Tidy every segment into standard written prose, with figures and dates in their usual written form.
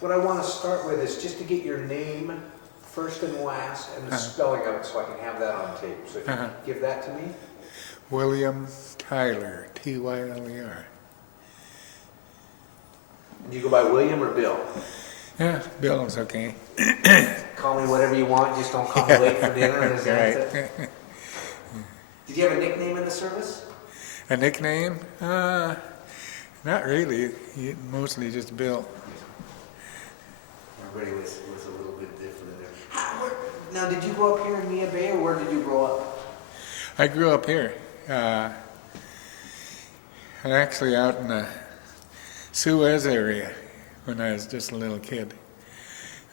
what I want to start with is just to get your name first and last and the spelling of it so I can have that on tape. So if you could give that to me. William Tyler, Tyler. And you go by William or Bill? Yeah, Bill's okay. Call me whatever you want, just don't call me late for dinner. Is that it? Did you have a nickname in the service? A nickname? Not really. Mostly just Bill. Everybody was a little bit different in there. Now, did you grow up here in Mia Bay, or where did you grow up? I grew up here. Actually out in the Suez area when I was just a little kid.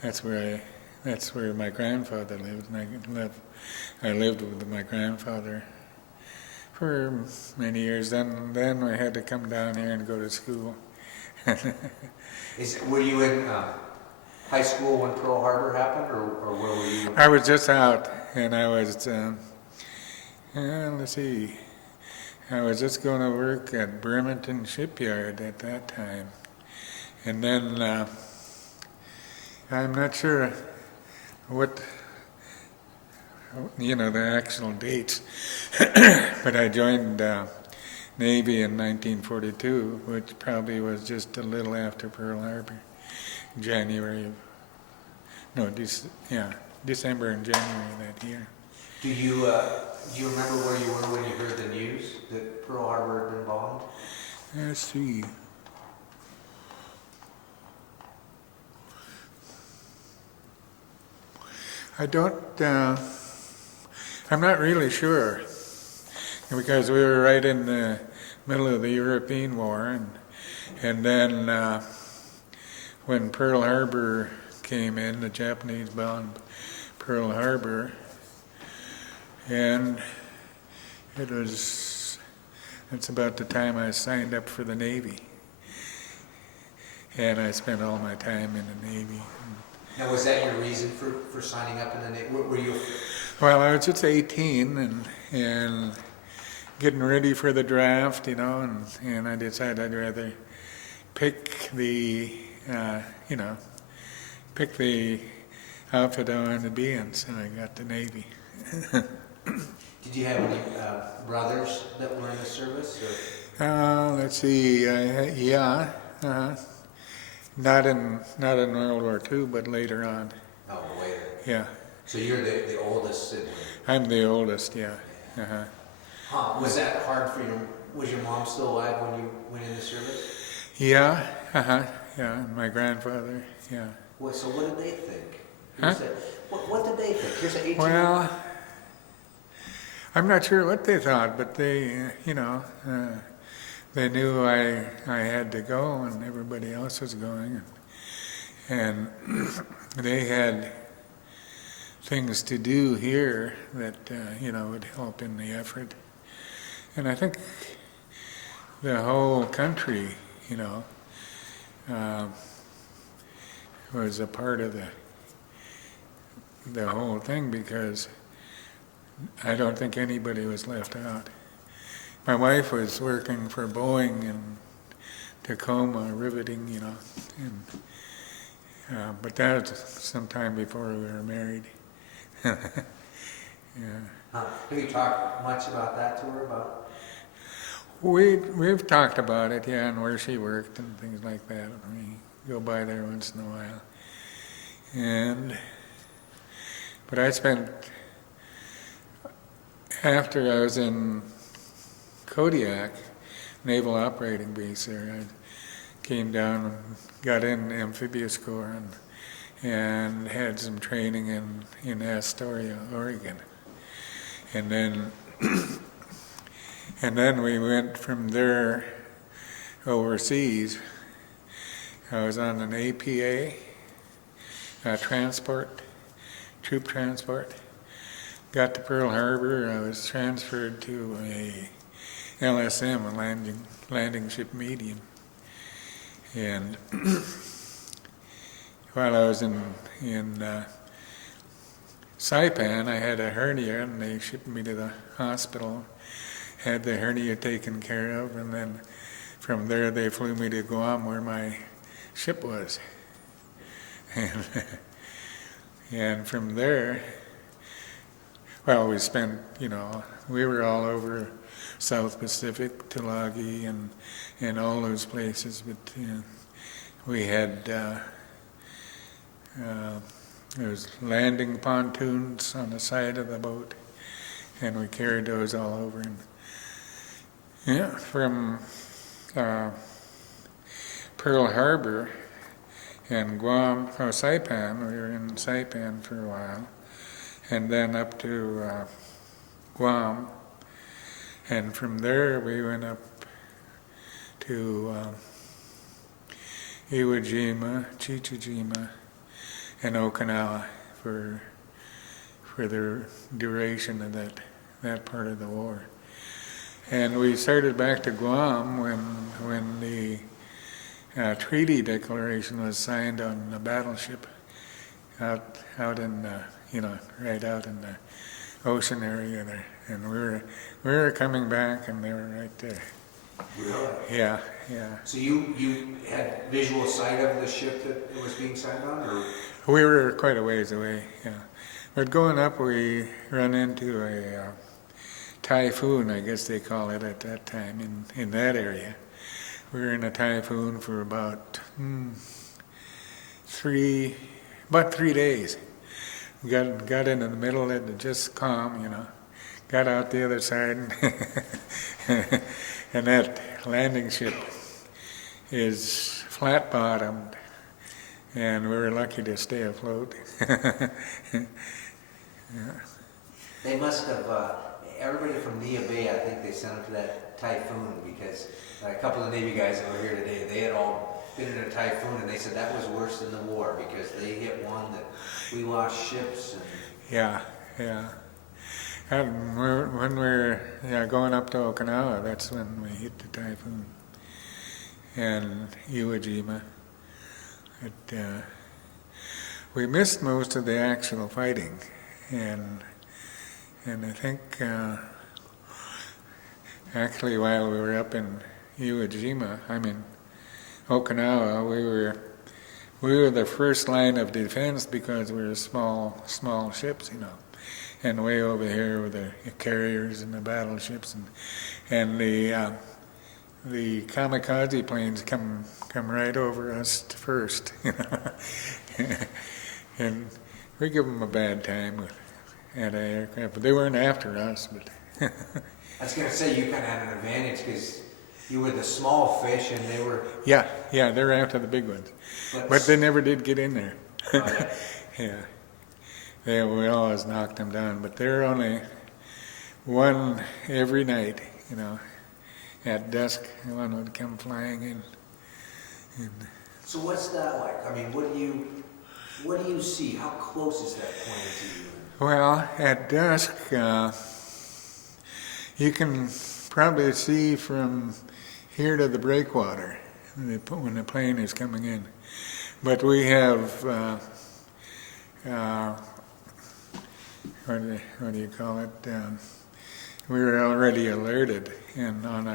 That's where my grandfather lived, and I lived with my grandfather for many years. Then I had to come down here and go to school. Were you in high school when Pearl Harbor happened, or where were you? I was just out, and I was, let's see, I was just going to work at Bremerton Shipyard at that time. And then, I'm not sure what, the actual dates, but I joined Navy in 1942, which probably was just a little after Pearl Harbor. December and January that year. Do you remember where you were when you heard the news that Pearl Harbor had been bombed? Let's see. I'm not really sure, because we were right in the middle of the European War, and then when Pearl Harbor came in, the Japanese bombed Pearl Harbor, and it's about the time I signed up for the Navy, and I spent all my time in the Navy. Now, was that your reason for signing up in the Navy? Were you? Well, I was just 18 and getting ready for the draft, and I decided I'd rather pick the outfit I wanted to be in, so I got the Navy. Did you have any brothers that were in the service? Let's see. Not in World War II, but later on. Oh, later. Yeah. So you're the oldest sibling? I'm the oldest, yeah. Was that hard for you? Was your mom still alive when you went in the service? Yeah, yeah, and my grandfather, yeah. So what did they think? Huh? What did they think? Here's an 18 Well, I'm not sure what they thought, but they, they knew I had to go and everybody else was going. And they had things to do here that, would help in the effort. And I think the whole country, was a part of the whole thing, because I don't think anybody was left out. My wife was working for Boeing in Tacoma, riveting, but that was some time before we were married. Yeah. Have you talked much about that to her? We've talked about it, yeah, and where she worked and things like that. We go by there once in a while. But I spent, after I was in Kodiak, Naval Operating Base there, I came down and got in the Amphibious Corps and had some training in Astoria, Oregon. And then we went from there overseas. I was on an APA, troop transport. Got to Pearl Harbor. I was transferred to a LSM, a landing ship medium. And while I was in Saipan, I had a hernia, and they shipped me to the hospital. Had the hernia taken care of, and then from there they flew me to Guam, where my ship was. And, and from there, well, we spent, we were all over South Pacific, Tulagi, and all those places. But we had there was landing pontoons on the side of the boat, and we carried those all over. And from Pearl Harbor and Guam, Saipan, we were in Saipan for a while, and then up to Guam, and from there we went up to Iwo Jima, Chichijima, and Okinawa for the duration of that part of the war. And we started back to Guam when the treaty declaration was signed on the battleship out in right out in the ocean area there, and we were coming back, and they were right there. Really? Yeah. So you had visual sight of the ship that it was being signed on, or? We were quite a ways away, yeah. But going up, we run into a typhoon, I guess they call it at that time, in that area. We were in a typhoon for about 3 days. We got into the middle of it, just calm, got out the other side, and that landing ship is flat-bottomed, and we were lucky to stay afloat. They must have, everybody from Nia Bay, I think they sent them to that typhoon, because a couple of Navy guys that were here today, they had all been in a typhoon, and they said that was worse than the war, because they hit one that we lost ships. And Yeah. And when we're going up to Okinawa, that's when we hit the typhoon. And Iwo Jima. We missed most of the actual fighting, and I think actually while we were up in Iwo Jima, Okinawa, we were the first line of defense because we were small ships, and way over here were the carriers and the battleships, and the kamikaze planes come right over us first, and we give them a bad time with anti-aircraft, but they weren't after us. But I was going to say, you kind of had an advantage because you were the small fish and they were... Yeah, they're after the big ones. But they never did get in there. Yeah. We always knocked them down, but they're only one every night, at dusk, one would come flying in. So what's that like? What do you see? How close is that plane to you? Well, at dusk, you can probably see from here to the breakwater when the plane is coming in. But we have, what do you call it? We were already alerted and on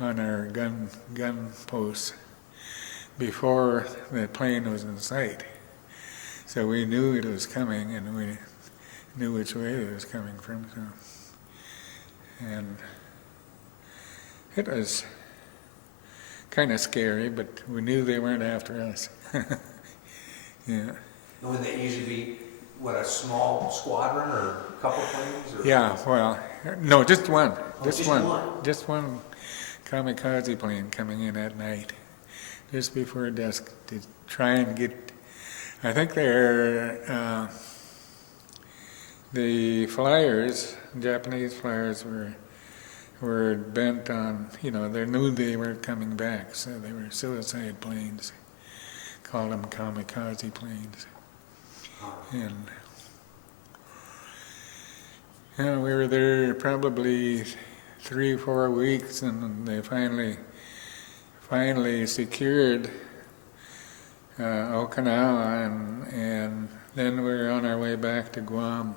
our gun posts before the plane was in sight. So we knew it was coming, and we knew which way it was coming from. And it was kind of scary, but we knew they weren't after us. Yeah. And would that usually be, a small squadron or a couple planes? Or? Yeah, well, no, just one. Just one? Just one kamikaze plane coming in at night, just before dusk, to try and get... I think they're... the flyers, Japanese flyers, were bent on, they knew they were coming back, so they were suicide planes. Called them kamikaze planes. And we were there probably 3-4 weeks, and they finally secured Okinawa, and then we were on our way back to Guam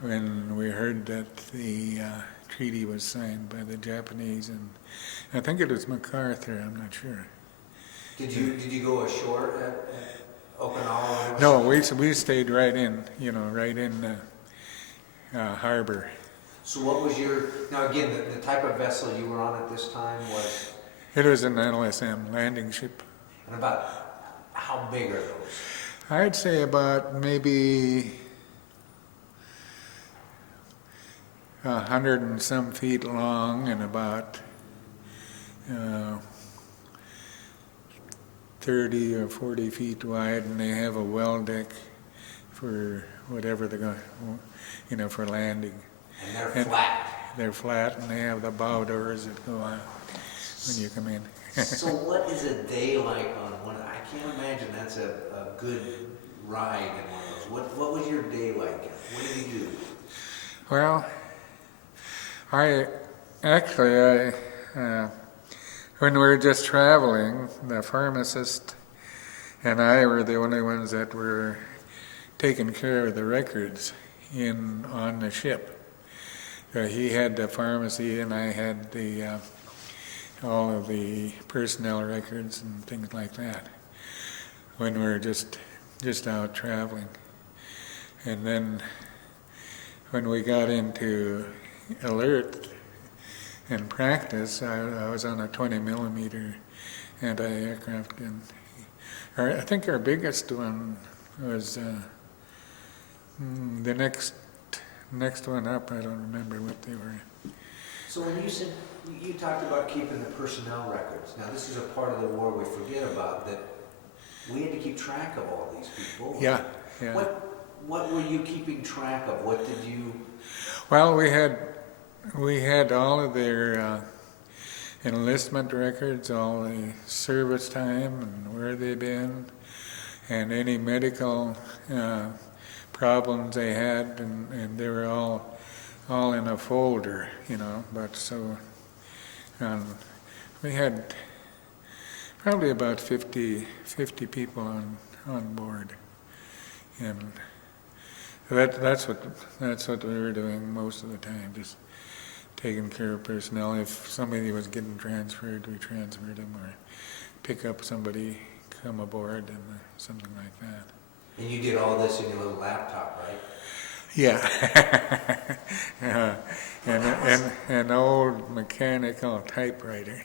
when we heard that the treaty was signed by the Japanese, and I think it was MacArthur, I'm not sure. Did you go ashore at Okinawa? No, we stayed right in, right in the harbor. So what was now again, the type of vessel you were on at this time was? It was an LSM landing ship. And about how big are those? I'd say about maybe 100 and some feet long and about 30 or 40 feet wide, and they have a well deck for whatever they're going, for landing. And they're flat. They're flat, and they have the bow doors that go out when you come in. So what is a day like on one? I can't imagine that's a good ride in one of those. What was your day like? What did you do? Well, I when we were just traveling, the pharmacist and I were the only ones that were taking care of the records on the ship. He had the pharmacy, and I had all of the personnel records and things like that when we were just out traveling. And then when we got into alert and practice, I was on a 20 millimeter anti-aircraft gun. I think our biggest one was the next one up. I don't remember what they were. So when you said, you talked about keeping the personnel records. Now this is a part of the war we forget about, that we had to keep track of all these people. Yeah. What were you keeping track of? What did you? Well, we had all of their enlistment records, all the service time and where they've been, and any medical problems they had, and they were all in a folder, But so we had probably about 50 people on board, and that's what we were doing most of the time, just taking care of personnel. If somebody was getting transferred, we transferred them, or pick up somebody, come aboard, and something like that. And you did all this in your little laptop, right? Yeah. and an old mechanical typewriter.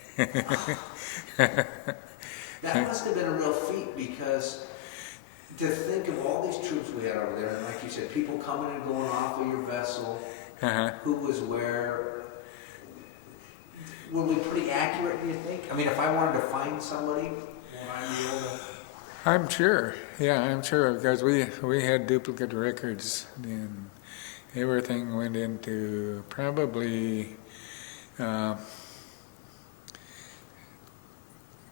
That must have been a real feat, because to think of all these troops we had over there, and like you said, people coming and going off of your vessel, who was where. Were we pretty accurate, do you think? I mean, if I wanted to find somebody, would I be able to? I'm sure. Yeah, I'm sure, because we had duplicate records, and everything went into probably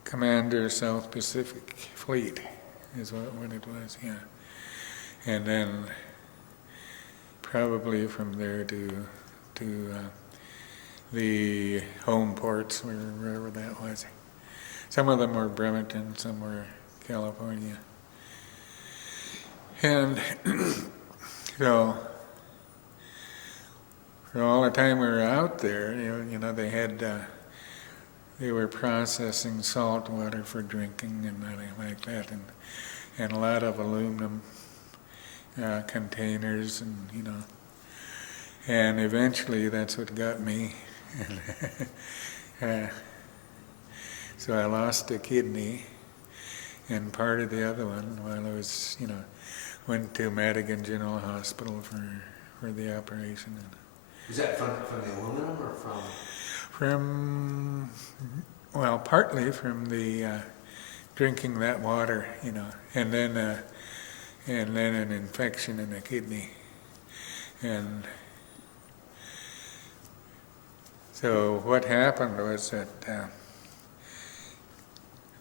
Commander South Pacific Fleet is what it was, yeah. And then probably from there to the home ports, wherever that was. Some of them were Bremerton, some were California. And so for all the time we were out there, they were processing salt water for drinking and nothing like that, and a lot of aluminum containers, and eventually that's what got me. So I lost a kidney and part of the other one while I was, went to Madigan General Hospital for the operation. Is that from the aluminum or from? Well, partly from the drinking that water, and then an infection in the kidney, and so what happened was that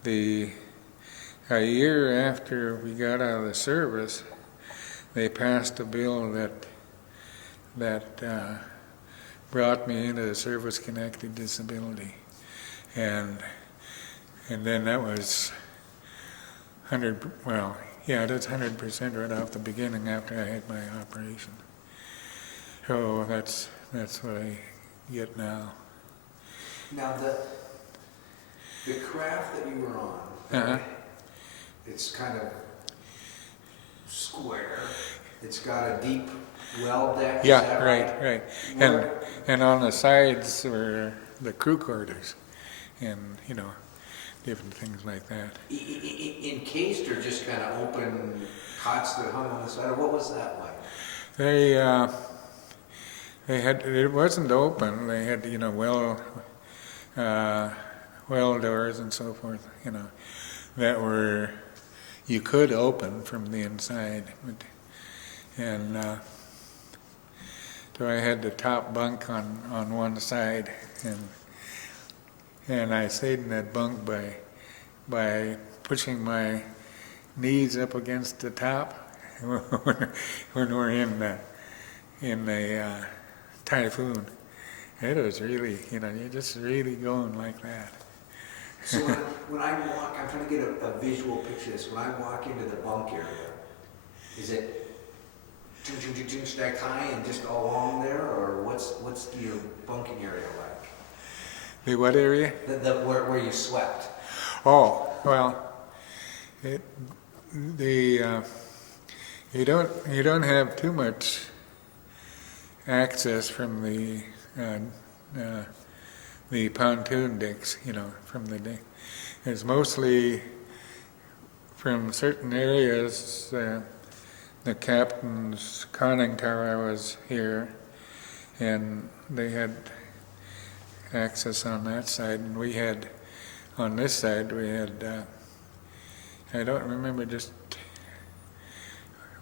a year after we got out of the service, they passed a bill that brought me into the service-connected disability, and then that was 100%. Well, yeah, that's 100% right off the beginning after I had my operation. So that's what I get now. Now the craft that you were on, Uh-huh. It's kind of square. It's got a deep well deck. Is Yeah, that right. Where- And on the sides were the crew quarters, and different things like that. Encased or just kind of open cots that hung on the side? Or what was that like? They had, it wasn't open. They had well doors and so forth. That were you could open from the inside, and so I had the top bunk on one side, and I stayed in that bunk by pushing my knees up against the top when we're in the typhoon. It was really, you're just really going like that. So when I walk, I'm trying to get a visual picture of this. When I walk into the bunk area, is it stacked high and just all along there, or what's your bunking area like? The what area? Where you slept. Oh, well, you don't have too much access from the pontoon decks, from the deck. It's mostly from certain areas. The captain's conning tower was here, and they had access on that side, and we had, on this side, we had, I don't remember,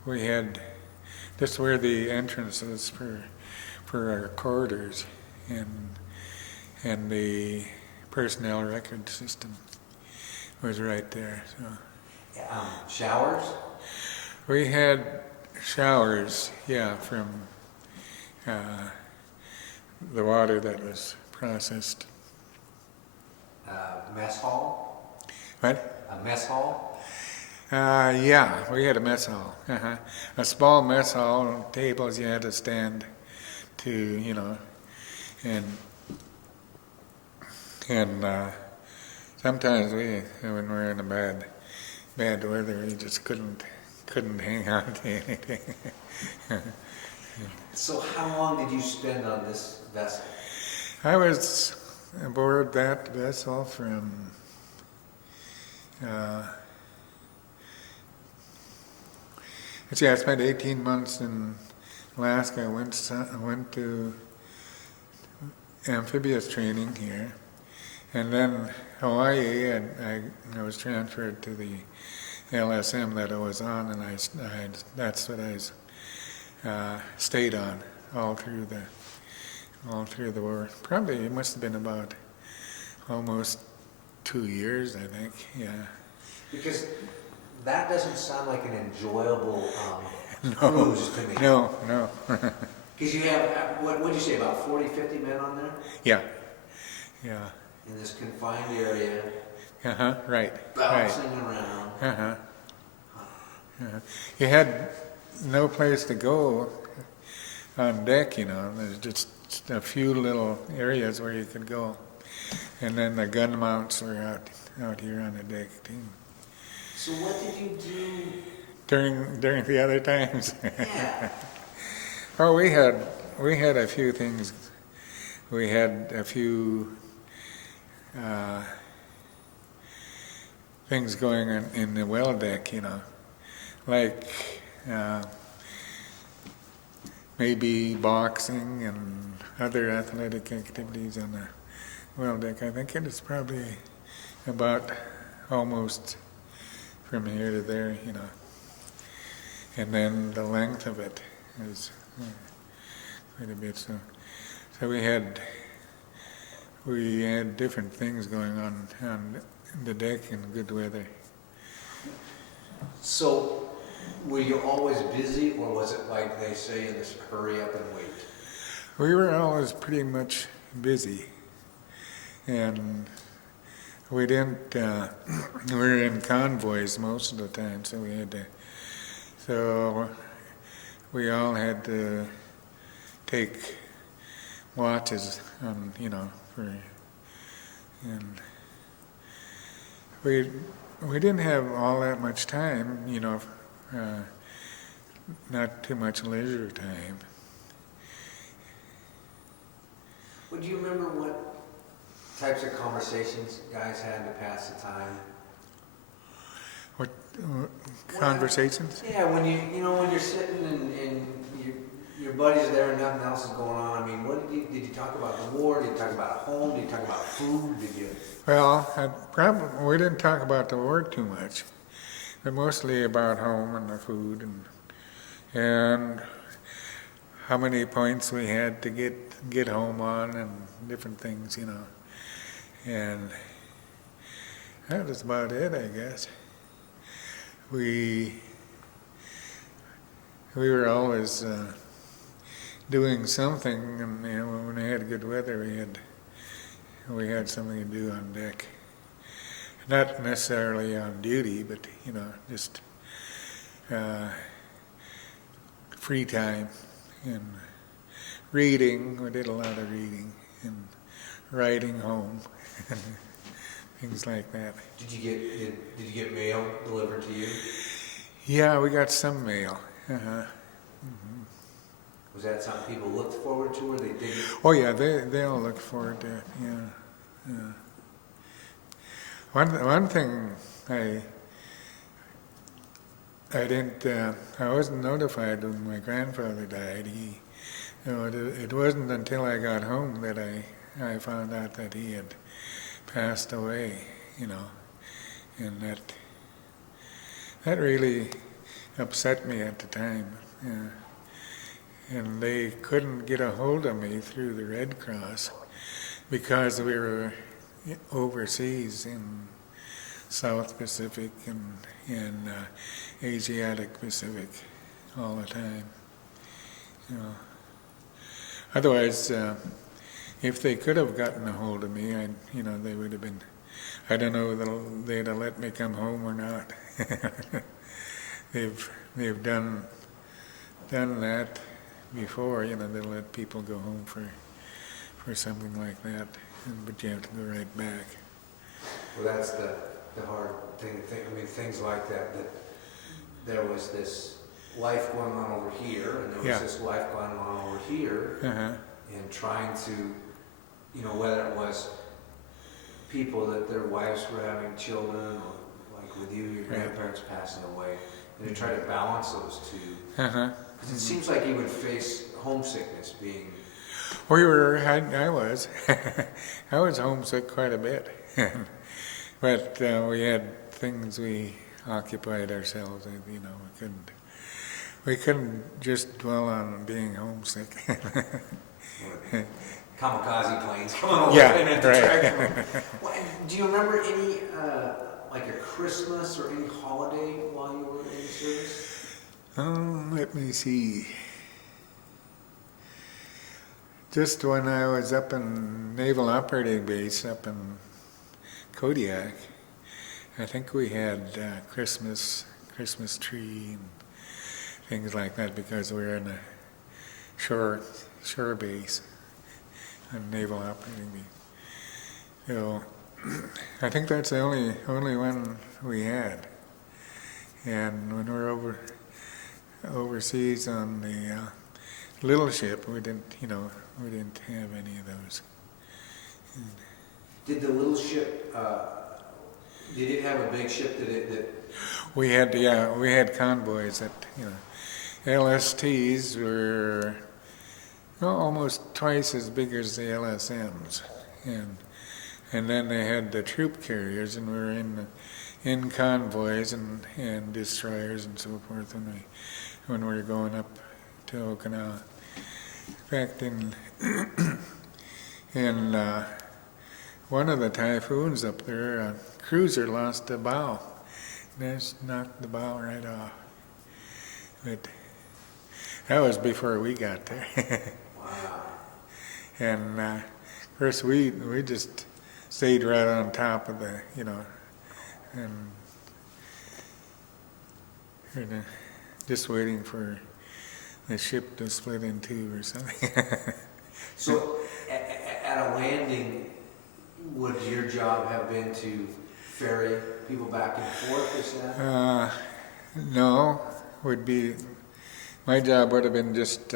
we had just where the entrance is for our quarters, and the personnel record system was right there. So Showers? we had showers, from the water that was processed. Mess hall? What? A mess hall? Yeah, we had a mess hall. A small mess hall, tables you had to stand to, and sometimes when we were in a bad weather, we just couldn't hang on to anything. So how long did you spend on this vessel? I was aboard that vessel from I spent 18 months in Alaska. I went to amphibious training here, and then Hawaii. I was transferred to the LSM that I was on, and that's what I stayed on all through the war. Probably it must have been about almost 2 years, I think. Yeah. Because that doesn't sound like an enjoyable cruise to me. No. Because you have, what did you say, about 40, 50 men on there? Yeah. In this confined area, Right. bouncing around. You had no place to go on deck, There's just a few little areas where you could go, and then the gun mounts were out here on the deck too. So what did you do? During the other times. Yeah. Oh, we had a few things. We had a few things going on in the well deck, like maybe boxing and other athletic activities on the well deck. I think it is probably about almost from here to there, and then the length of it is quite a bit. So we had different things going on the deck in good weather. So were you always busy, or was it like they say in this hurry up and wait? We were always pretty much busy, and we didn't. We were in convoys most of the time, so we all had to take watches and we didn't have all that much time, not too much leisure time. Well, do you remember what types of conversations guys had to pass the time? What conversations? Yeah, when when you're sitting and your buddies are there and nothing else is going on. I mean, what did you talk about the war? Did you talk about home? Did you talk about food? Did you? Well, we didn't talk about the war too much, but mostly about home and the food and how many points we had to get home on and different things, and that was about it, I guess. We were always doing something, and when we had good weather, we had something to do on deck. Not necessarily on duty, but just free time and reading. We did a lot of reading and riding home and things like that. Did you get mail delivered to you? Yeah, we got some mail. Uh-huh. Was that something people looked forward to, or they didn't? Oh yeah, they all look forward to it. Yeah. One thing I wasn't notified when my grandfather died. It wasn't until I got home that I found out that he had passed away. And that really upset me at the time. And they couldn't get a hold of me through the Red Cross because we were overseas in South Pacific and Asiatic Pacific all the time. Otherwise, if they could have gotten a hold of me, they would have been. I don't know whether they'd have let me come home or not. They've done that before. They'll let people go home for something like that, but you have to go right back. Well, that's the hard thing to think. I mean, things like that there was this life going on over here, and there was this life going on over here, and trying to, whether it was people that their wives were having children, or like with you, your grandparents passing away, and to try to balance those two. Because it seems like you would face homesickness being. I was. I was homesick quite a bit. But we had things we occupied ourselves with, we couldn't just dwell on being homesick. Kamikaze planes coming over in direction. Well, do you remember any, like a Christmas or any holiday while you were in service? Let me see. Just when I was up in Naval Operating Base up in Kodiak, I think we had Christmas tree and things like that because we were in a shore base on Naval Operating Base. So I think that's the only one we had. And when we were overseas on the little ship, we didn't have any of those. Did the little ship? Did it have a big ship that? We had convoys that LSTs were almost twice as big as the LSMs, and then they had the troop carriers, and we were in convoys and destroyers and so forth when we were going up to Okinawa. In fact, in one of the typhoons up there, a cruiser lost a bow. Just knocked the bow right off. But that was before we got there. Wow. And of course we just stayed right on top of the, and just waiting for the ship to split in two or something. So at a landing, would your job have been to ferry people back and forth, is that? No, would be, my job would have been just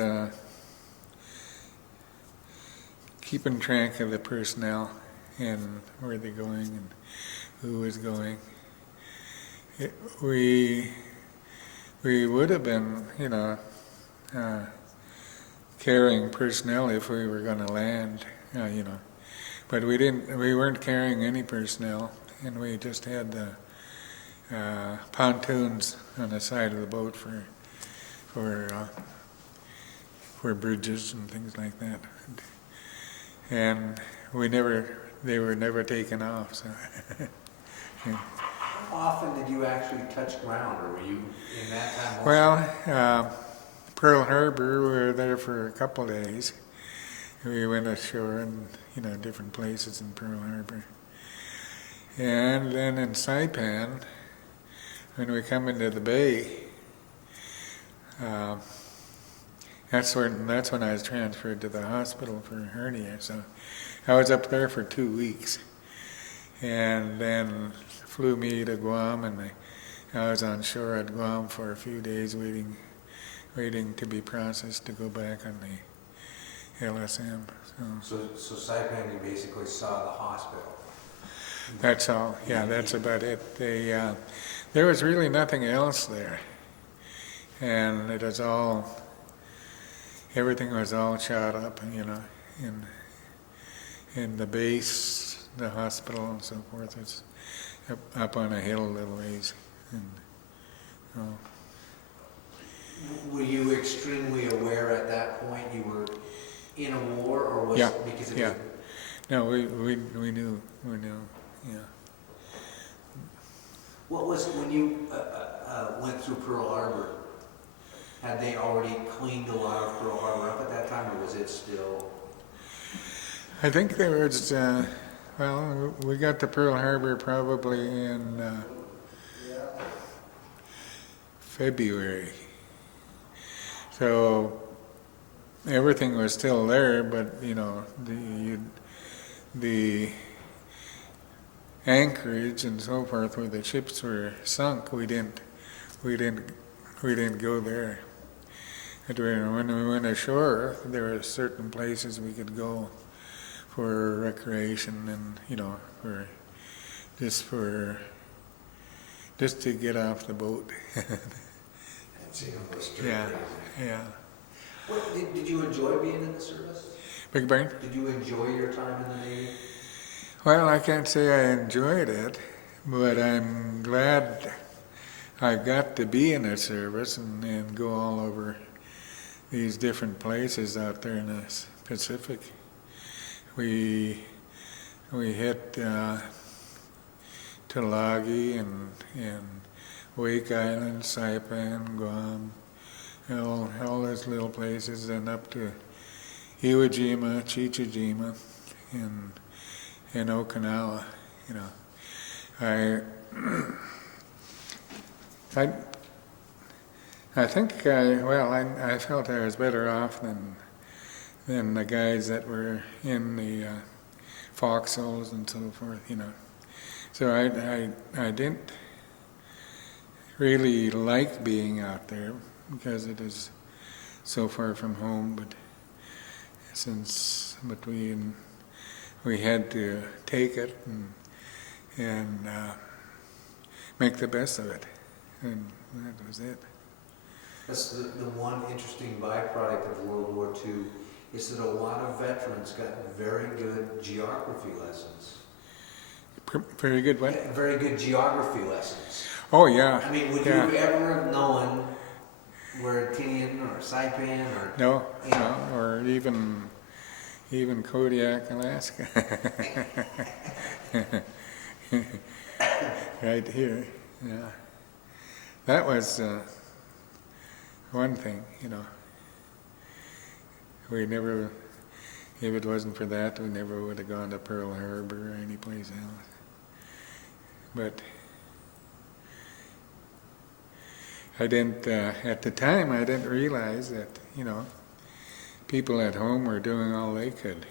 keeping track of the personnel and where they're going and who is going. We would have been, carrying personnel if we were going to land, but we didn't. We weren't carrying any personnel, and we just had the pontoons on the side of the boat for bridges and things like that. And they were never taken off. So. How often did you actually touch ground, or were you in that time? Well, Pearl Harbor, we were there for a couple of days. We went ashore in, different places in Pearl Harbor. And then in Saipan, when we come into the bay, that's when I was transferred to the hospital for hernia. So I was up there for 2 weeks, and then flew me to Guam, and I was on shore at Guam for a few days waiting to be processed to go back on the LSM. So Saipan, you basically saw the hospital. That's all. Yeah, that's about it. There was really nothing else there, and everything was all shot up, in the base, the hospital, and so forth. It's up on a hill a little ways. Were you extremely aware at that point you were in a war, or was Yeah, it because it yeah. was... No, we knew, yeah. What was, when you went through Pearl Harbor, had they already cleaned a lot of Pearl Harbor up at that time, or was it still... I think there was, we got to Pearl Harbor probably in February. So everything was still there, but the anchorage and so forth where the ships were sunk, we didn't go there. And when we went ashore, there were certain places we could go for recreation and just to get off the boat. Yeah. Did you enjoy being in the service? Beg your pardon? Did you enjoy your time in the Navy? Well, I can't say I enjoyed it, but I'm glad I got to be in the service and go all over these different places out there in the Pacific. We hit Tulagi and Wake Island, Saipan, Guam, all those little places, and up to Iwo Jima, Chichijima, and Okinawa. I think I felt I was better off than the guys that were in the foxholes and so forth. So I didn't really like being out there because it is so far from home, but we had to take it and make the best of it, and that was it. That's the one interesting byproduct of World War II, is that a lot of veterans got very good geography lessons. Very good what? Yeah, very good geography lessons. Oh yeah. I mean, would you ever have known where Tinian or Saipan or... No, or even Kodiak, Alaska. Right here, yeah. That was one thing, We never, if it wasn't for that, we never would have gone to Pearl Harbor or any place else. But I didn't, at the time, I didn't realize that, people at home were doing all they could,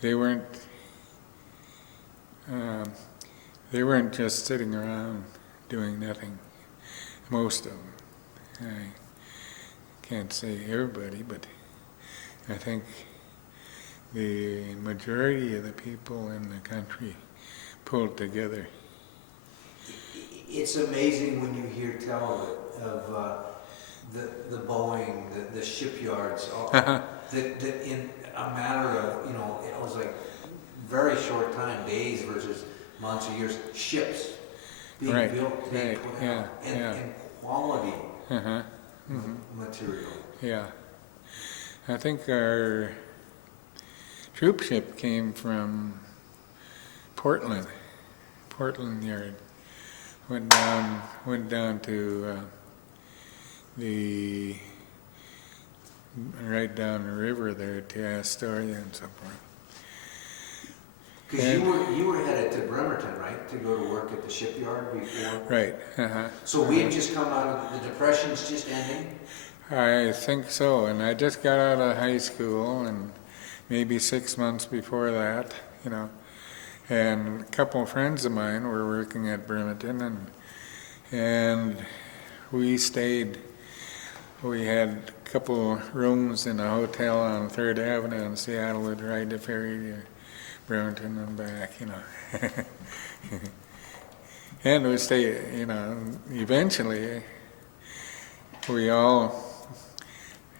They weren't, they weren't just sitting around doing nothing. Most of them. I can't say everybody, but I think the majority of the people in the country pulled together. It's amazing when you hear tell of the Boeing, the shipyards, that in a matter of, it was like very short time, days versus months or years, ships being Right, built, being right, put yeah, out, yeah. and quality Mhm. material. Yeah. I think our troop ship came from Portland Yard. Went down to the right down the river there to Astoria and so forth. Because you were headed to Bremerton, right, to go to work at the shipyard before? Right. So we had just come out of the Depression's just ending? I think so, and I just got out of high school, and maybe 6 months before that, and a couple of friends of mine were working at Bremerton, and we stayed. We had a couple rooms in a hotel on 3rd Avenue in Seattle. We'd ride the ferry to Bremerton and back, and we stayed, eventually we all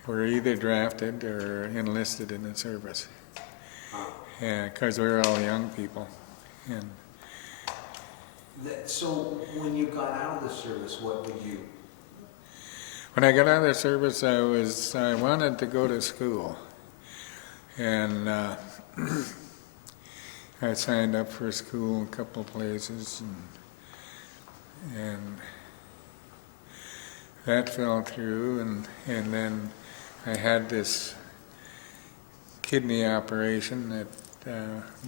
were either drafted or enlisted in the service. Because we were all young people. And So when you got out of the service, what would you? when I got out of the service, I wanted to go to school. And I signed up for school a couple places, and that fell through, and then I had this kidney operation that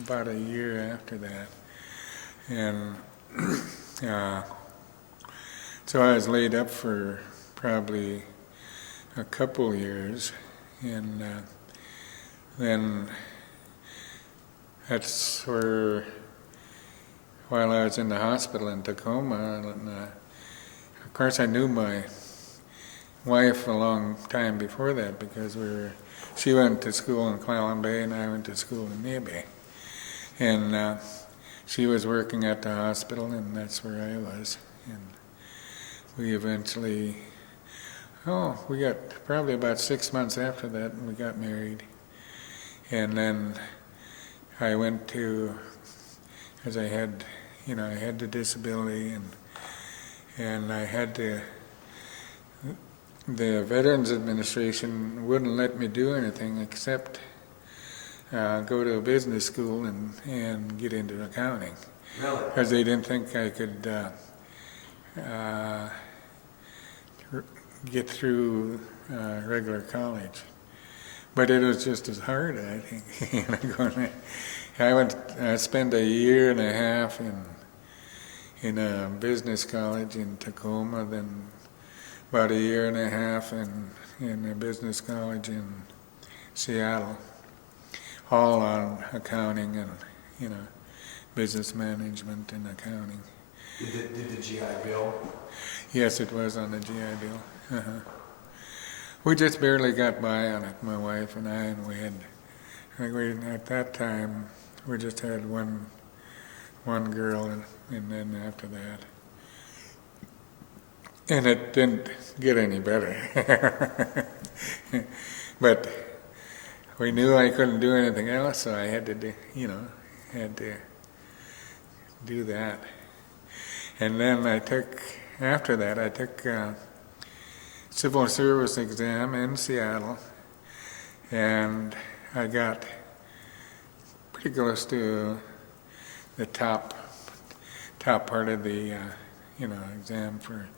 about a year after that, and so I was laid up for probably a couple years, and then that's where, while I was in the hospital in Tacoma, and of course I knew my wife a long time before that because she went to school in Clallam Bay and I went to school in Neah Bay. And she was working at the hospital and that's where I was. And we eventually, we got probably about 6 months after that and we got married. And then I went to, as I had, I had the disability and I had to, the Veterans Administration wouldn't let me do anything except go to a business school and get into accounting. Really? Because they didn't think I could get through regular college. But it was just as hard, I think. I spent a year and a half in a business college in Tacoma, then about a year and a half in a business college in Seattle, all on accounting and business management and accounting. Did the GI Bill? Yes, it was on the GI Bill. We just barely got by on it, my wife and I, and at that time we just had one girl, and then after that. And it didn't get any better. But we knew I couldn't do anything else, so I had to do that. And then I took civil service exam in Seattle, and I got pretty close to the top part of the exam for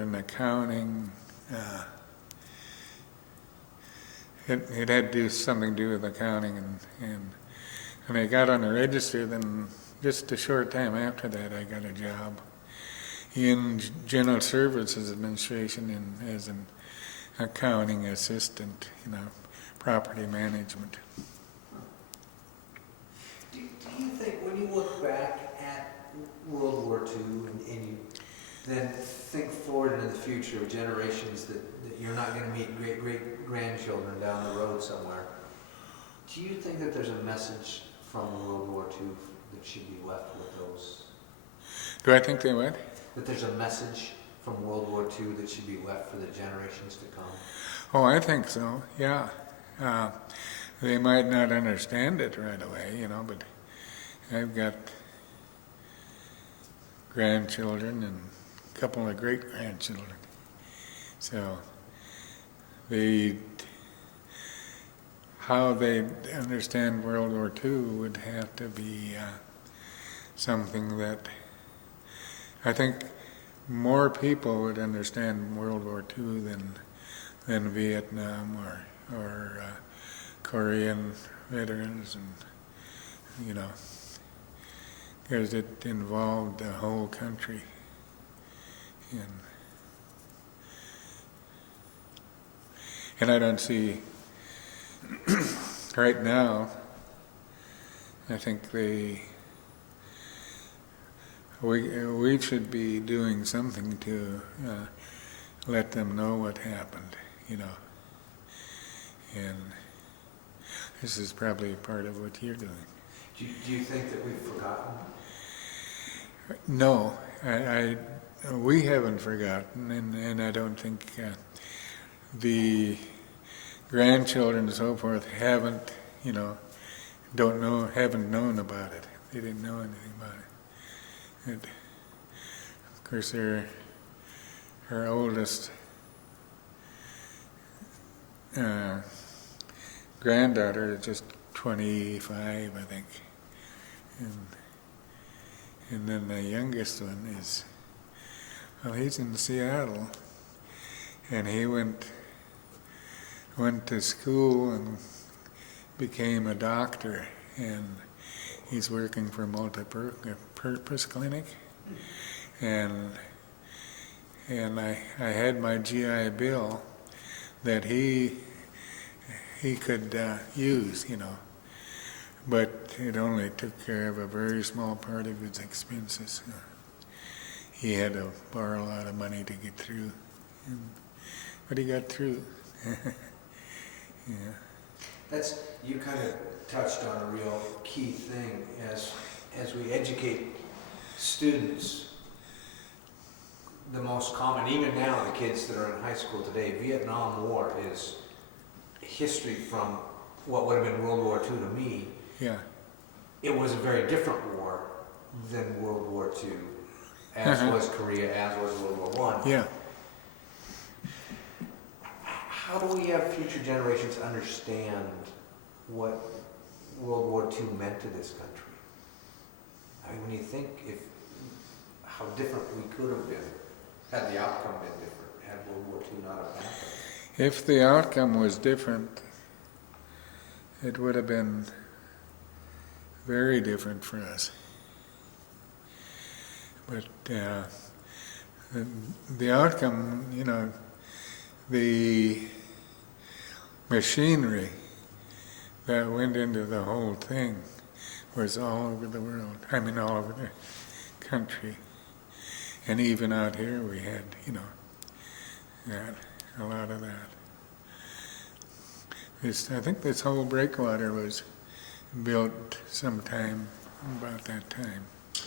an accounting. It had to do something to do with accounting, and I got on the register. Then just a short time after that, I got a job in General Services Administration as an accounting assistant, property management. Do you think, when you look back at World War II, and you then think forward into the future of generations that you're not going to meet great-grandchildren down the road somewhere, do you think that there's a message from World War II that should be left with those? Do I think they would? That there's a message from World War II that should be left for the generations to come? Oh, I think so, yeah. They might not understand it right away, but I've got grandchildren and a couple of great-grandchildren. So how they understand World War II would have to be something that I think more people would understand World War II than Vietnam or Korean veterans, and because it involved the whole country. And I don't see right now. I think we should be doing something to let them know what happened, and this is probably part of what you're doing. Do you think that we've forgotten? No, we haven't forgotten, and I don't think the grandchildren and so forth haven't known about it. They didn't know anything about it. Of course, her oldest granddaughter is just 25, I think, and then the youngest one he's in Seattle, and he went to school and became a doctor, and he's working for a multi-purpose clinic, and I had my GI Bill that he could use, but it only took care of a very small part of his expenses. He had to borrow a lot of money to get through, but he got through. Yeah. You kind of touched on a real key thing as we educate students. The most common, even now, the kids that are in high school today, Vietnam War is history from what would have been World War II to me. Yeah. It was a very different war than World War II, as was Korea, as was World War I. Yeah. How do we have future generations understand what World War II meant to this country? I mean, when you think how different we could have been had the outcome been different, had World War II not have happened. If the outcome was different, it would have been very different for us. But the outcome, the machinery that went into the whole thing was all over the world. I mean, all over the country. And even out here we had, a lot of that. I think this whole breakwater was built sometime about that time.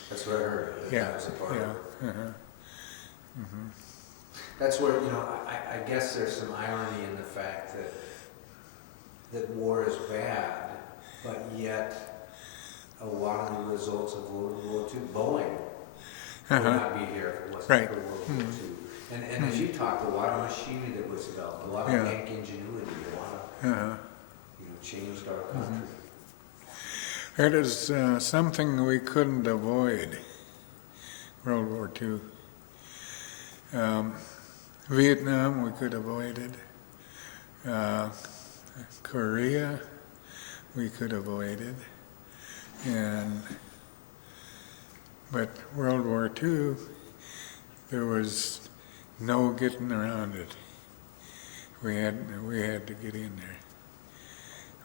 That's what I heard. Yeah, That was a part yeah. of it. Mm-hmm. That's where, I guess there's some irony in the fact that war is bad, but yet a lot of the results of World War II, Boeing would not be here if it wasn't for World War II. And as you talked, a lot of machinery that was developed, a lot of yank ingenuity, a lot of, changed our country. It is something we couldn't avoid, World War II. Vietnam we could avoid it. Korea we could avoid it. But World War II, there was no getting around it. We had to get in there,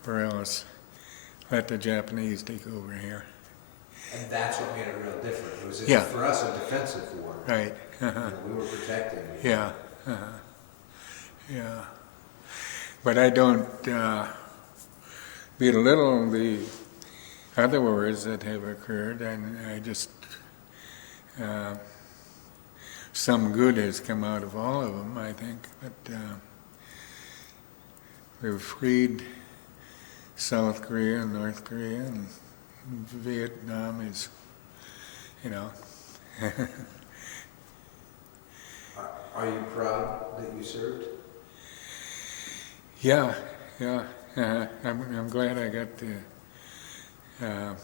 or else let the Japanese take over here. And that's what made it real different. It was, Yeah. for us, a defensive war. Right. You know, we were protecting. Yeah. Yeah. But I don't belittle the other wars that have occurred, and I just some good has come out of all of them, I think. But we've freed South Korea and North Korea, and Vietnam is, you know. Are you proud that you served? Yeah, yeah. I'm glad I got to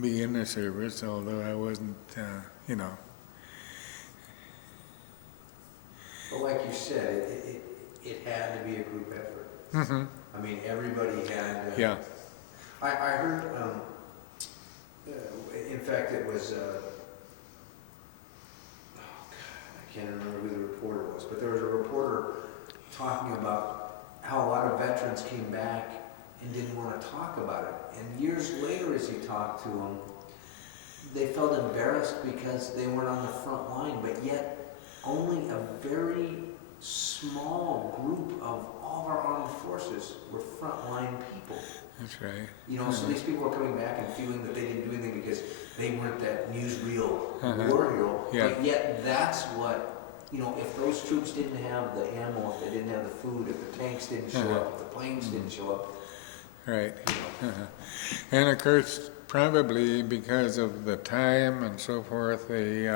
be in the service, although I wasn't, you know. Well, like you said, it had to be a group effort. Mm-hmm. I mean, everybody had. Yeah. I heard. In fact, it was. Oh God, I can't remember who the reporter was, but there was a reporter talking about how a lot of veterans came back and didn't want to talk about it. And years later, as he talked to them, they felt embarrassed because they weren't on the front line, but yet only a very small group of all of our armed forces were frontline people. That's right. You know, so these people were coming back and feeling that they didn't do anything because they weren't that newsreel Uh-huh. war hero. Yeah. But yet that's what, you know, if those troops didn't have the ammo, if they didn't have the food, if the tanks didn't show Uh-huh. up, if the planes didn't show up, Right. you know. Uh-huh. And of course, probably because of the time and so forth, they,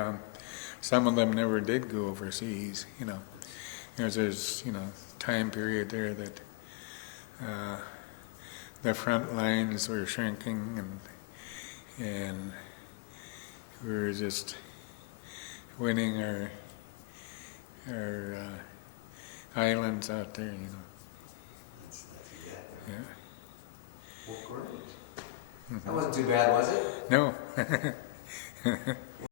some of them never did go overseas, you know. There's, you know, time period there that the front lines were shrinking, and we were just winning our islands out there, you know. That's exactly. Yeah. Well, great. That wasn't too bad, was it? No.